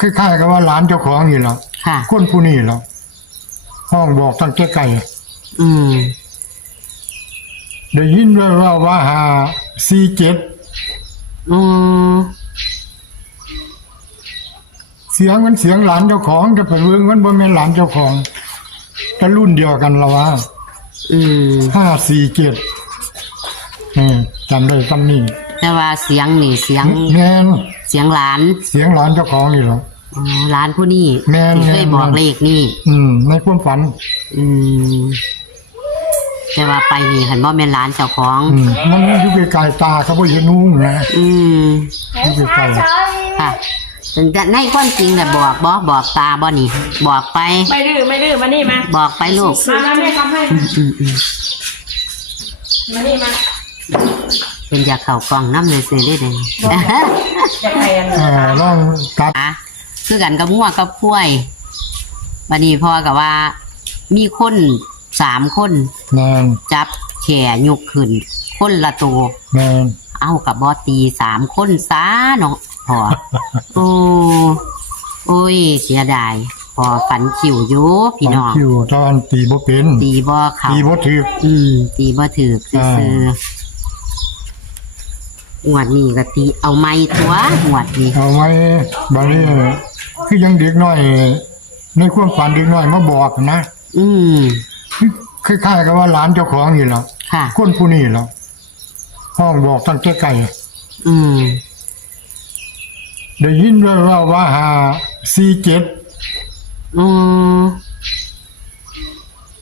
คล้ายๆกับว่าหลานเจ้าของนี่แหละ ค่ะ คนผู้นี้แหละห้องบอกตั้งแต่ไกล อืม ได้ยินว่า547 อืม เสียงมันเสียงหลานเจ้าของแต่ไปเบิ่งมันบ่แม่นหลานเจ้าของแต่รุ่นเดียวกันละว่า อืม 547จำได้คำนี้ แต่ว่าเสียงนี่เสียง แม่น เสียงหลาน เสียงหลานเจ้าของนี่แหละ อ๋อหลานผู้นี้ แม่น ที่เคย แม่น บอกเลขนี่ ในความฝัน อืม แต่ว่าไปนี่หันบ่แม่นหลานเจ้าของ มันอยู่ไกลๆตาเขาบ่เห็นนุ่งนะ อืม อยู่ไกล ค่ะถึงจะในความจริงน่ะบอกตาบ่นี่ บอกไป ไม่ดื้อมานี่มา บอกไปลูก มาแม่ทำให้ อืม มานี่มา เป็นอยากเข้ากล่องน้ำเลยเสียได้เลย จะใครอัน ลองตัด คือกันกับมั่วกับกล้วยบัดนี้พ่อกับว่า มีคน3 คน แม่น จับแขนยกขึ้น คนละตัว แม่น เอากับบอตี3 คนซาเนาะพอ โอ้ยเสียดายพอฝันคิวอยู่พี่น้อง คิวตอนตีบ่เป็น ตีบ่เขา ตีบ่ถูก ตีบ่ถือซื้อหวดนี้ก็ตีเอาไม้ตัวหวดนี้ เอาไว้บัดนี้คือยังเด็กน้อย ในความฝันเด็กน้อยมาบอกนะ อืม คล้ายๆกับว่าหลานเจ้าของนี่แหละ ค่ะ คนผู้นี้แหละห้องบอกตั้งแต่ไกล อืม ได้ยินว่า547 อืม